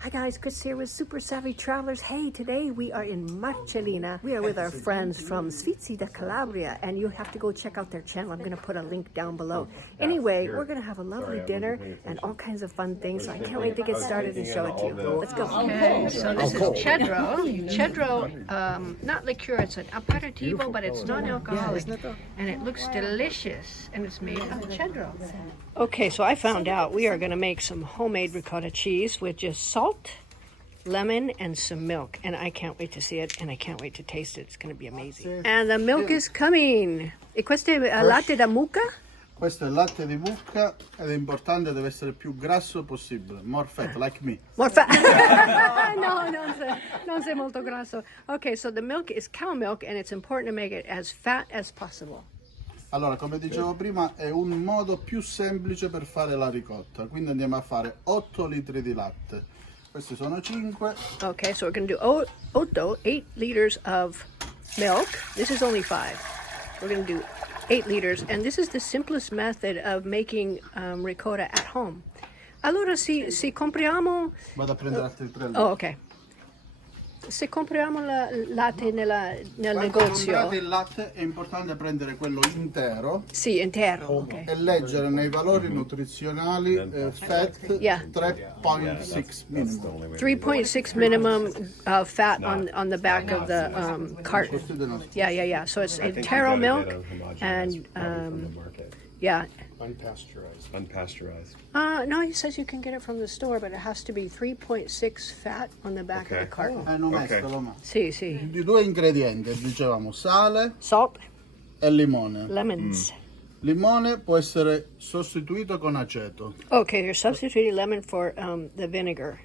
Hi guys, Chris here with Super Savvy Travelers. Hey, today we are in Marcellina. We are with our friends from Sfizi Di Calabria, and you have to go check out their channel. I'm going to put a link down below. Anyway, we're going to have a lovely dinner and all kinds of fun things, so I can't wait to get started and show it to you. Let's go. Okay, so this is Cedro. Cedro, not liqueur, it's an aperitivo, but it's non-alcoholic. And it looks delicious, and it's made of Cedro. Okay, so I found out we are going to make some homemade ricotta cheese with just salt, lemon, and some milk. And I can't wait to see it, and I can't wait to taste it. It's going to be amazing. And the milk is coming. E questo è latte da mucca? Questo è latte di mucca ed è importante, deve essere più grasso possibile. More fat, like me. More fat. No, non sei molto grasso. Okay, so the milk is cow milk, and it's important to make it as fat as possible. Allora, come dicevo prima, è un modo più semplice per fare la ricotta. Quindi andiamo a fare 8 litri di latte. Questi sono 5. Okay, so we're going to do 8 liters of milk. This is only 5. We're going to do 8 liters, and this is the simplest method of making ricotta at home. Allora, se compriamo... Vado a prendere altri 3 litri. Oh, ok. Se compriamo latte nel Quando negozio... comprate il latte è importante prendere quello intero. Sì, intero, ok. E leggere nei valori nutrizionali fat Yeah. 3.6 minimum. 3.6 minimum fat on the back of the carton. Yeah. So it's intero milk and yeah. Unpasteurized. No, he says you can get it from the store, but it has to be 3.6 fat on the back of the carton. Non mescolo, ma. Sì. Di 2 ingredienti, dicevamo sale Salt, e limone. lemons. Limone può essere sostituito con aceto, Okay, you're substituting lemon for the vinegar.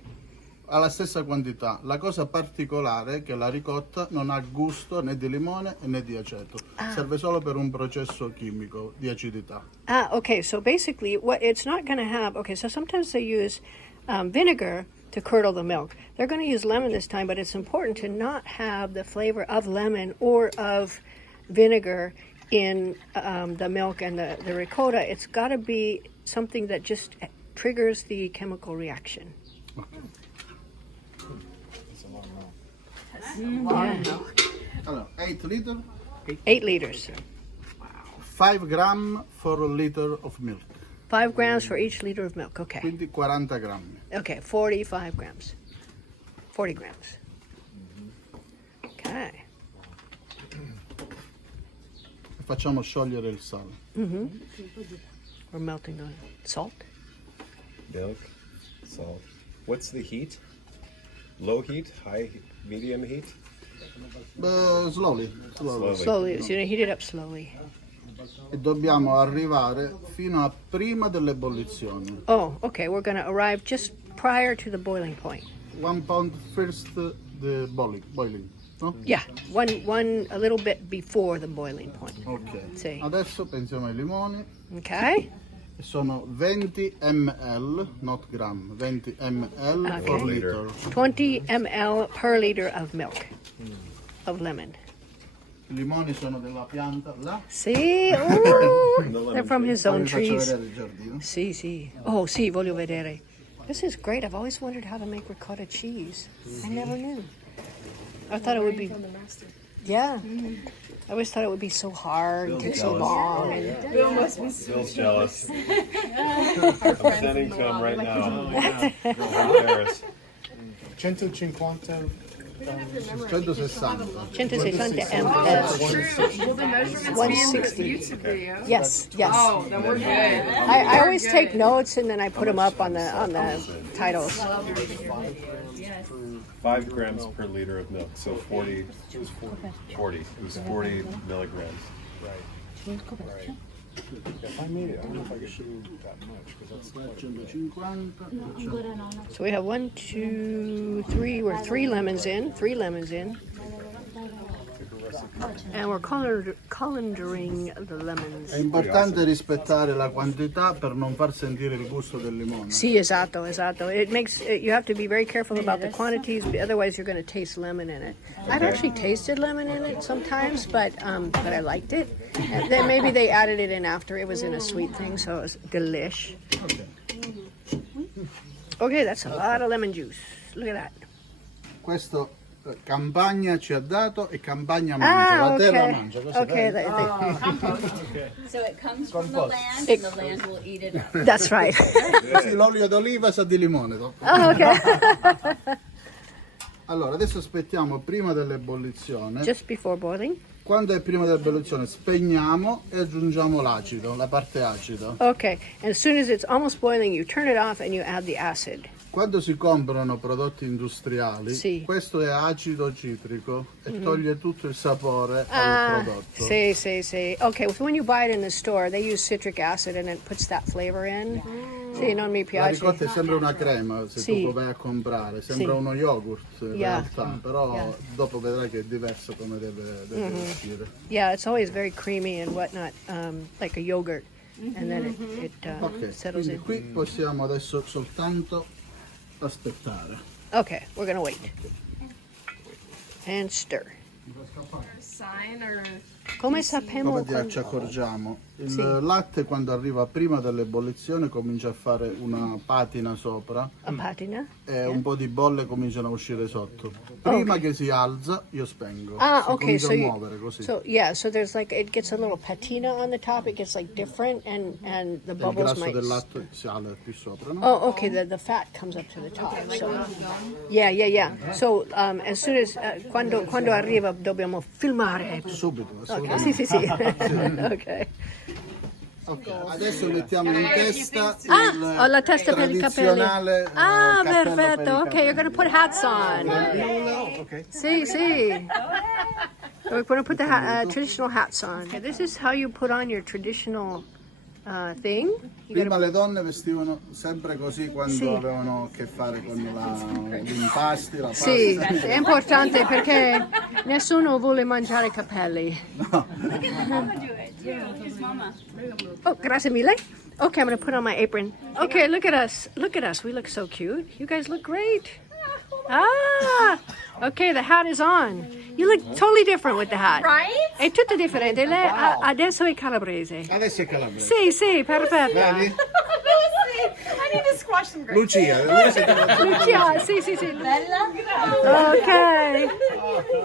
alla stessa quantità. La cosa particolare è che la ricotta non ha gusto né di limone né di aceto, serve solo per un processo chimico di acidità. Okay, so basically what it's not going to have, okay, so sometimes they use vinegar to curdle the milk. They're going to use lemon this time, but it's important to not have the flavor of lemon or of vinegar in the milk and the ricotta. It's got to be something that just triggers the chemical reaction. Allora, 8 liter, 8 liters. 5 gram for a liter of milk, 5 grams for each liter of milk. Okay. quindi 40 grammi. Okay, 45 grams. 40 grams. Okay. E facciamo sciogliere il sale. We're melting on salt. Milk, salt. What's the heat? Low heat, high heat, medium heat? Slowly. Slowly. So you heat it up slowly. E dobbiamo arrivare fino a prima dell'ebollizione. Oh, okay. We're going to arrive just prior to the boiling point. 1 pound first the boiling, no? Yeah, one a little bit before the boiling point. Ok. Sì. Adesso pensiamo ai limoni. Okay. Sono 20 ml, not gram, 20 ml per Okay. liter. 20 ml per liter of milk, of lemon. I limoni sono della pianta là. See? Ooh, they're from his Poi own vi faccio trees. vedere il giardino. Sì. Oh, sì, voglio vedere. This is great. I've always wondered how to make ricotta cheese. I never knew. I thought it would be... Yeah. I always thought it would be so hard and take so long. Bill's jealous. I'm sending to him right now. Bill's embarrassed. 150. 160 ml. Will the measurements be in the 160. YouTube video? Yes. Oh, then we're good. I always take notes and then I put them up on the titles. 5 grams per liter of milk, so 40. It was 40. It was 40 milligrams. If I made it, I don't know if I could do that much because that's quite a bit. 150. So we have 1, 2, 3. We're 3 lemons in. 3 lemons in. And we're colandering the lemons. È importante rispettare la quantità per non far sentire il gusto del limone. Sì, esatto. It makes you have to be very careful about the quantities, otherwise you're going to taste lemon in it. I've actually tasted lemon in it sometimes, but I liked it. And then maybe they added it in after it was in a sweet thing, so it was delish. Okay, that's a lot of lemon juice. Look at that. Questo Campagna ci ha dato e Campagna mangia, la terra mangia. Questo Okay, vedi? So it comes from the land, and the land will eat it up. that's right. Sì, l'olio d'oliva sa di limone dopo. Oh, okay. Allora, adesso aspettiamo prima dell'ebollizione. Just before boiling. Quando è prima dell'ebollizione spegniamo e aggiungiamo l'acido, la parte acida. Okay, and as soon as it's almost boiling, you turn it off and you add the acid. Quando si comprano prodotti industriali, Sì. questo è acido citrico e toglie tutto il sapore al prodotto. See. Okay, so when you buy it in the store, they use citric acid and it puts that flavor in. Sì, non mi La piace. ricotta è sempre una crema, se Sì. tu lo vai a comprare, sembra Sì. uno yogurt in Yeah. realtà, però Yeah. dopo vedrai che è diverso come deve uscire. Yeah, it's always very creamy and whatnot, like a yogurt, and then it Ok, settles quindi in. qui possiamo adesso soltanto aspettare. Okay, we're gonna wait and stir. Sign or Come sappiamo Come dire, quando... ci accorgiamo, il Sì. latte quando arriva prima dell'ebollizione comincia a fare una patina sopra a patina? e un po' di bolle cominciano a uscire sotto. Prima che si alza io spengo. Ah, si okay, comincia so a you, muovere così. so yeah, so there's like it gets a little patina on the top. It gets like different, and the il bubbles grasso might. del latte sale più sopra, no? Oh, okay. The fat comes up to the top. So yeah. So as soon as quando arriva dobbiamo filmare. Subito, Okay. assolutamente. Sì. Okay. Ok, adesso mettiamo in testa Ho la testa per i capelli. tradizionale Ah, cappello per i perfetto. Okay, capelli. you're gonna put hats on. Ok. See. We're gonna put the traditional hats on. Okay, this is how you put on your traditional thing. You Prima le donne vestivano sempre così quando Sì. avevano a che fare con gli impasti, la pasta. Sì, è importante perché nessuno vuole mangiare i capelli. Mama do it too. Here's Mama. Oh, grazie mille. Okay, I'm gonna put on my apron. Okay, look at us. Look at us. We look so cute. You guys look great. Ah, okay, the hat is on. You look totally different with the hat. right? È tutto differente. Lei adesso è calabrese. Adesso è calabrese. Sì, perfetto. Vedi? I need to squash some grapes. Lucia, Lucia, sì. Okay.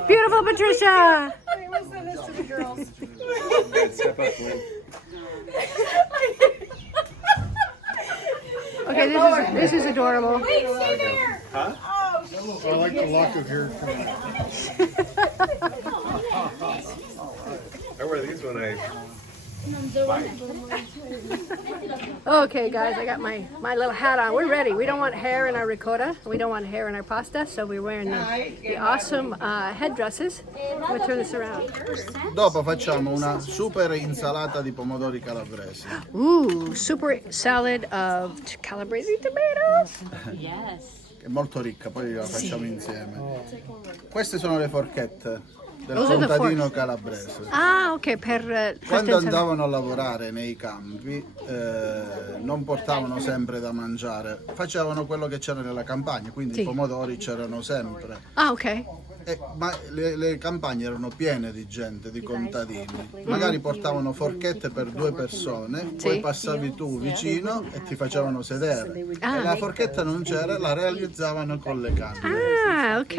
Beautiful Patricia. Wait, we'll send this to the girls. Step up, Lynn. Okay, this is adorable. Wait, stay there. I like the lock of hair. I wear these when I. Okay, guys, I got my little hat on. We're ready. We don't want hair in our ricotta. We don't want hair in our pasta, so we're wearing the awesome headdresses. I'm gonna turn this around. Dopo facciamo una super insalata di pomodori calabresi. Ooh, super salad of calabrese tomatoes. Yes. È molto ricca, poi la facciamo insieme. Queste sono le forchette del Those are the contadino forks. calabrese. Ah, ok, per Quando questa insalata. andavano a lavorare nei campi non portavano sempre da mangiare, facevano quello che c'era nella campagna, quindi Sì. i pomodori c'erano sempre. Ah, ok. Ma le campagne erano piene di gente, di contadini. Magari portavano forchette per 2 persone, poi Sì. passavi tu vicino e ti facevano sedere. Ah. E la forchetta non c'era, la realizzavano con le canne. Ah, ok.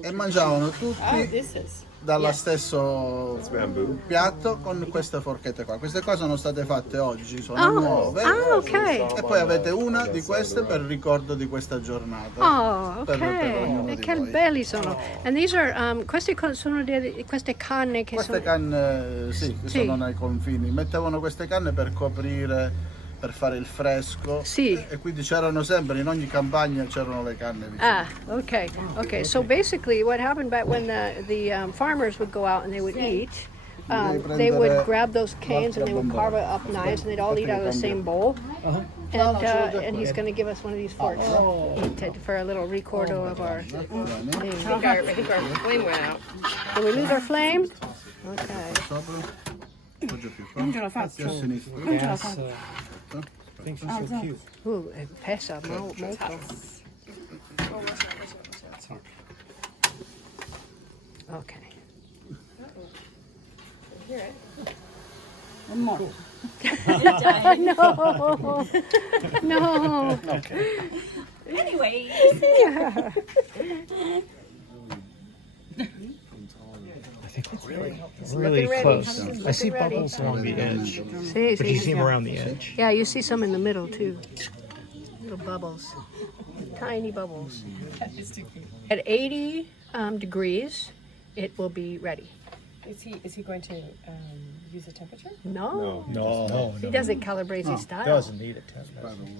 E mangiavano tutti dallo stesso Bamboo. piatto con queste forchette qua. Queste qua sono state fatte oggi, sono Oh, nuove. ah, ok. E poi avete una di queste per ricordo di questa giornata. Oh, Per ognuno ok. di Che voi. belli sono. And these are, sono queste canne che Queste sono... canne sì, che Sì. sono nei confini. Mettevano queste canne per coprire, per fare il fresco. Sì. E quindi c'erano sempre, in ogni campagna c'erano le canne vicino. Ah, okay. So basically, what happened back when the farmers would go out and they would eat, they would grab those canes and they would carve it up nice, and they'd all eat out of the same bowl. And he's going to give us one of these forks for a little ricordo of our. Bene. I think our flame went out. Did we lose our flame? Okay. Sopra. Appoggia più qua. Più a sinistra. Thank you, so cute. Pesa molto. Okay. No. Anyway. I think we're really looking ready. close. It's I see looking ready. bubbles along the edge, See, but you see them around the edge. Yeah, you see some in the middle too. Little bubbles, tiny bubbles. At 80 degrees, it will be ready. Is he going to use a temperature? No, No, he does it Calabrese style. doesn't need a temperature.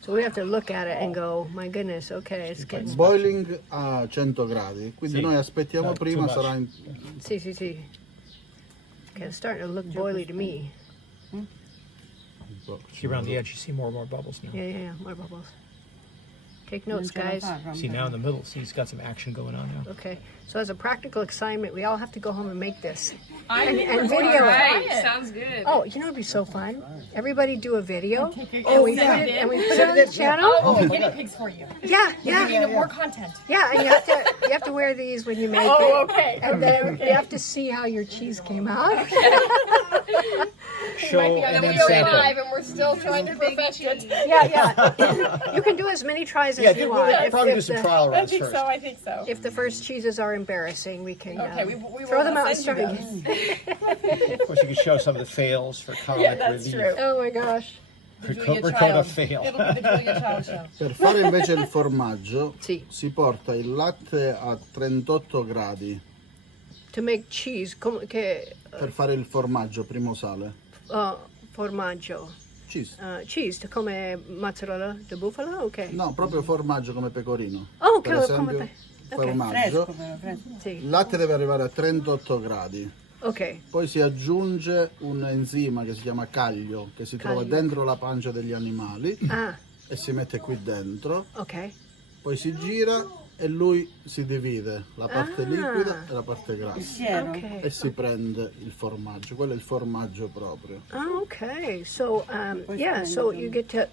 So we have to look at it and go, my goodness, okay, it's getting. Boiling a 100 gradi, quindi Sì. noi aspettiamo No, prima, too much. sarà in... See. Okay, it's starting to look boily to me. See around the edge, you see more and more bubbles now. Yeah, more bubbles. Take notes, guys. See now in the middle, see he's got some action going on now. Okay, so as a practical assignment, we all have to go home and make this. And video it. Right. Sounds good. Oh, you know it'd be so fun? Everybody do a video, your and we guinea put pig. it on the channel. Oh, guinea pigs for you. Yeah, You yeah, need more content. yeah, and you have to wear these when you make it. Oh, okay. And then you have to see how your cheese came out. Show and then We are sample. live and we're still trying to perfect it. Yeah. You can do as many tries as you want. Probably do If some the- trial I runs think first. so. I think so. If the first cheeses are embarrassing, we can Okay, we throw will them out and send start you again. Of course, you can show some of the fails for comic Yeah, that's relief. true. Oh my gosh. Ricotta child. fail. It'll be the Julia Child show. Per fare invece il formaggio Sì. si porta il latte a 38 gradi. To make cheese, Per fare il formaggio, primo sale. formaggio. Cheese. Cheese, come mozzarella di bufala? Ok. No, proprio formaggio come pecorino. Oh, Per esempio, formaggio. Sì. Il latte deve arrivare a 38 gradi. Ok. Poi si aggiunge un enzima che si chiama caglio, che si trova Caglio. dentro la pancia degli animali Ah, e si mette qui dentro. ok. Poi si gira e lui si divide la parte liquida e la parte grassa. Ok. E si prende il formaggio. Quello è il formaggio proprio. Oh, okay. So, so you get to,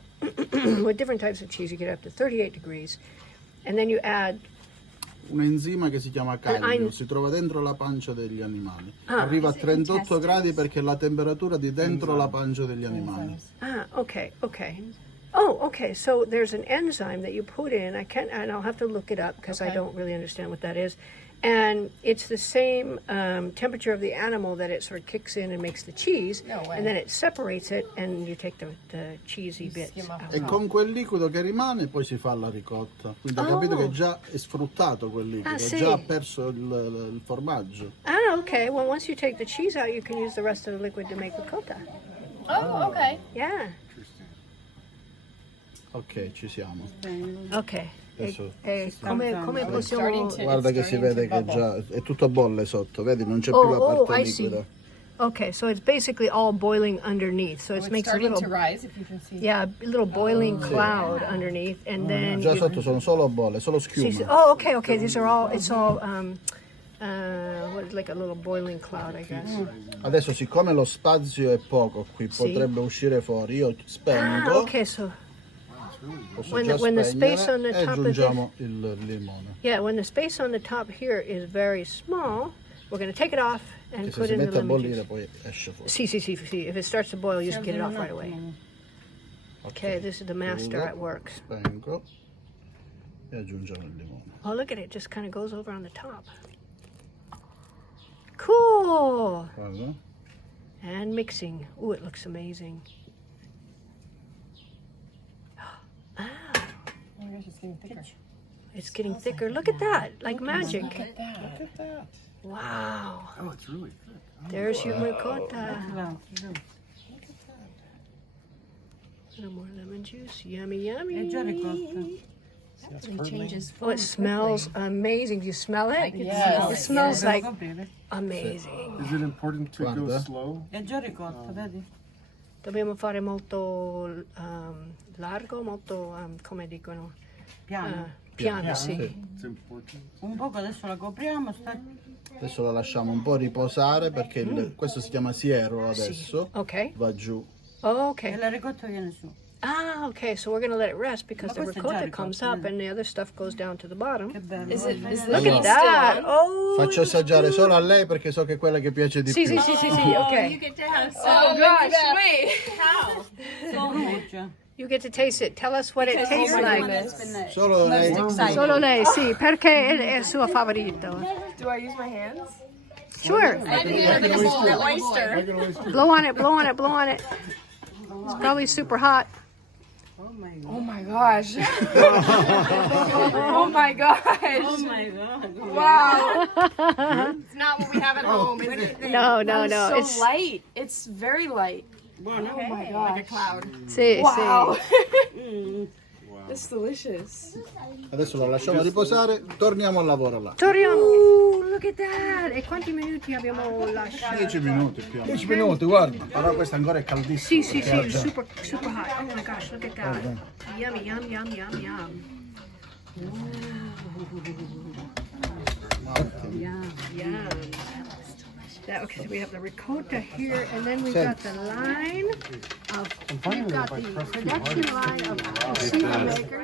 with different types of cheese, you get up to 38 degrees. And then you add, Un enzima che si chiama caglio, ein- si trova dentro la pancia degli animali. Arriva a 38 gradi perché è la temperatura di dentro la pancia degli animali. okay. Oh, okay. So there's an enzyme that you put in. And I'll have to look it up because I don't really understand what that is. And it's the same temperature of the animal that it sort of kicks in and makes the cheese. No way. And then it separates it, and you take the cheesy bits skim off out. E con quel liquido che rimane poi si fa la ricotta. Quindi hai capito che già è sfruttato quel liquido, sì. già ha perso il formaggio. Ah, okay. Well, once you take the cheese out, you can use the rest of the liquid to make ricotta. Oh, okay. Yeah. Ok, ci siamo. Okay. Adesso Come possiamo... guarda che si vede che già è tutto a bolle sotto, vedi? Non c'è più la parte I see. liquida. Okay, so it's basically all boiling underneath. So it It's makes a starting to little, rise, if you can see. a little boiling cloud underneath, and then Già you, sotto sono solo bolle, solo schiuma. oh, okay. These are all. It's all like a little boiling cloud, I guess. Adesso siccome lo spazio è poco qui, potrebbe uscire fuori, io spengo, Okay, so posso when già the space on the spegnere e top of aggiungiamo il limone. yeah, when the space on the top here is very small, we're going to take it off and Che se put si in the mette a lemon bollire juice. poi esce fuori. See. If it starts to boil, you just get it off right away. Okay, this is the master Chiudo, at work. Spengo e aggiungiamo il limone. Oh, look at it. Just kind of goes over on the top. Cool. Guarda. And mixing. Ooh, it looks amazing. Oh my gosh, it's getting thicker. It's getting thicker. Look at that. Like magic. Look at that. Wow. Oh, it's really good. There's your ricotta. A little more lemon juice. Yummy, yummy. Oh, it smells amazing. Do you smell it? Yes. It smells like amazing. Is it important to go Guarda. slow? È già ricotta, vedi? Dobbiamo fare molto largo, molto, come dicono, Piano. piano, sì. It's important. Un poco adesso la copriamo, Adesso la lasciamo un po' riposare perché questo si chiama siero adesso, Ok. va giù. Oh, e okay. la ricotta viene su. Ah, okay. So we're going to let it rest because the Ma questo è ricotta già comes ricotta, up and the other stuff goes down to the bottom. Che bello. Look at that. Oh. Faccio assaggiare solo a lei perché so che è quella che piace di Sì, più. sì, sì, sì, sì. Ok. You get to have Oh some. gosh, wait. How? Brucia. You get to taste it. Tell us what it tastes like. Solo lei. Solo lei, sì, perché è il suo favorito. Do I use my hands? Sure. Oyster. Blow on it, blow on it, blow on it. It's probably super hot. Oh my gosh. Oh my gosh. Oh my god. Wow. It's not what we have at home, is it? No. So It's light. It's very light. Buono. Oh my gosh. Like a cloud. sì, Wow. sì. It's delicious. Adesso lo lasciamo riposare, torniamo al lavoro là. Toriano. Look at that. E quanti minuti abbiamo lasciato? 10 minuti più o meno. 10 minuti, guarda. Però questa ancora è caldissima. Sì, perché sì, super hot. Oh my gosh, look at that. Yummy, yum, yum, yum, yum. Yum. Okay, so we have the ricotta here, and then we've got the line of, we've got the production line of fusilli makers.